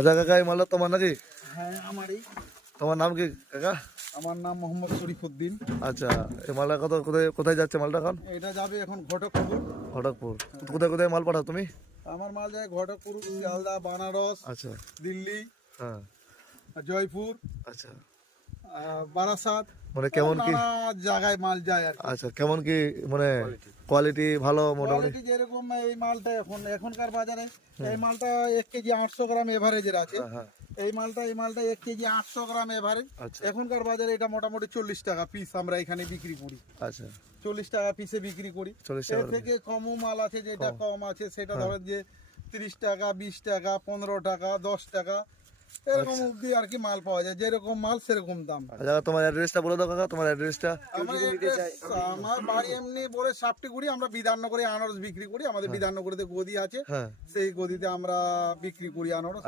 আচ্ছা কাকা, এই মালটা তোমার নাকি? হ্যাঁ আমারই। তোমার নাম কি কাকা? আমার নাম মোহাম্মদ শরীফউদ্দিন। আচ্ছা, এই মালটা কোথায় কোথায় যাচ্ছে মালটা এখন? এটা যাবে এখন ঘটকপুর। খড়গপুর। কোথায় কোথায় মাল পাঠাও তুমি? আমার মাল যায় ঘটকপুর, শিয়ালদা, বানারস, আচ্ছা। দিল্লি, হ্যাঁ। জয়পুর, আচ্ছা, বারাসাত, মানে কেমন কি? নানা জায়গায় মাল যায় আর কি। আচ্ছা, কেমন কি মানে কোয়ালিটি? ভালো মোটামুটি? কোয়ালিটি যেরকম এই মালটা এখনকার বাজারে এই মালটা 1 কেজি 800 গ্রাম এভারেজের আছে। হ্যাঁ হ্যাঁ। এই মালটা 1 কেজি 800 গ্রাম এভারেজ। আচ্ছা এখনকার বাজারে এটা মোটামুটি 40 টাকা পিস আমরা এখানে বিক্রি করি। আচ্ছা, 40 টাকা পিসে বিক্রি করি। 40 এর টাকা। থেকে কমও মাল আছে, যেটা কম। কম আছে সেটা হ্যাঁ। ধরেন যে 30 টাকা, 20 টাকা, 15 টাকা, 10 টাকা এরকম অবধি আর কি মাল পাওয়া যায়। যেরকম মাল সেরকম দাম। আচ্ছা, তোমার অ্যাড্রেসটা বলে দাও কাকা, তোমার অ্যাড্রেসটা। আমার বাড়ি এমনি বলে সাপটিগুড়ি, আমরা বিধাননগরে আনারস বিক্রি করি। আমাদের বিধাননগরীতে গদি আছে, হ্যাঁ। সেই গদিতে আমরা বিক্রি করি আনারস।